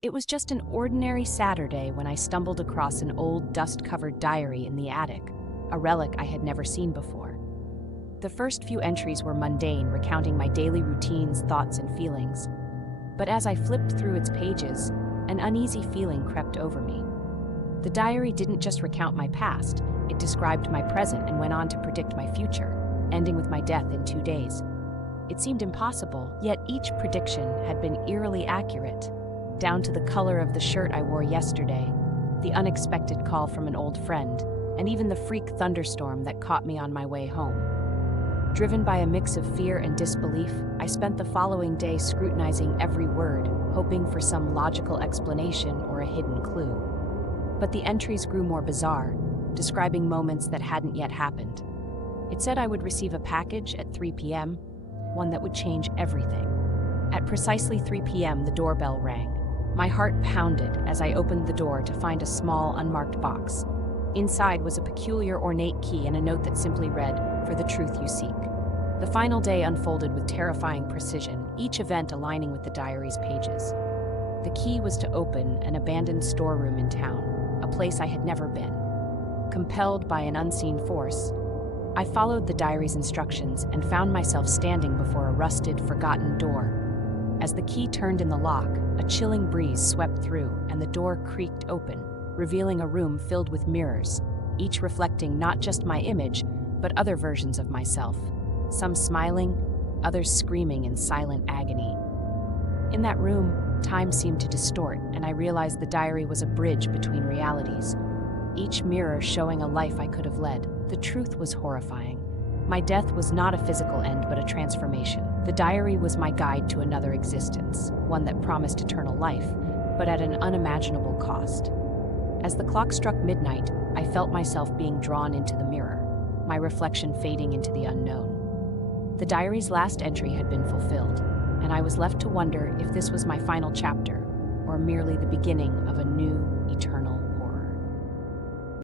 It was just an ordinary Saturday when I stumbled across an old dust-covered diary in the attic, a relic I had never seen before. The first few entries were mundane, recounting my daily routines, thoughts, and feelings. But as I flipped through its pages, an uneasy feeling crept over me. The diary didn't just recount my past, it described my present and went on to predict my future, ending with my death in 2 days. It seemed impossible, yet each prediction had been eerily accurate, down to the color of the shirt I wore yesterday, the unexpected call from an old friend, and even the freak thunderstorm that caught me on my way home. Driven by a mix of fear and disbelief, I spent the following day scrutinizing every word, hoping for some logical explanation or a hidden clue. But the entries grew more bizarre, describing moments that hadn't yet happened. It said I would receive a package at 3 p.m., one that would change everything. At precisely 3 p.m., the doorbell rang. My heart pounded as I opened the door to find a small, unmarked box. Inside was a peculiar, ornate key and a note that simply read, "For the truth you seek." The final day unfolded with terrifying precision, each event aligning with the diary's pages. The key was to open an abandoned storeroom in town, a place I had never been. Compelled by an unseen force, I followed the diary's instructions and found myself standing before a rusted, forgotten door. As the key turned in the lock, a chilling breeze swept through and the door creaked open, revealing a room filled with mirrors, each reflecting not just my image, but other versions of myself, some smiling, others screaming in silent agony. In that room, time seemed to distort, and I realized the diary was a bridge between realities, each mirror showing a life I could have led. The truth was horrifying. My death was not a physical end, but a transformation. The diary was my guide to another existence, one that promised eternal life, but at an unimaginable cost. As the clock struck midnight, I felt myself being drawn into the mirror, my reflection fading into the unknown. The diary's last entry had been fulfilled, and I was left to wonder if this was my final chapter, or merely the beginning of a new, eternal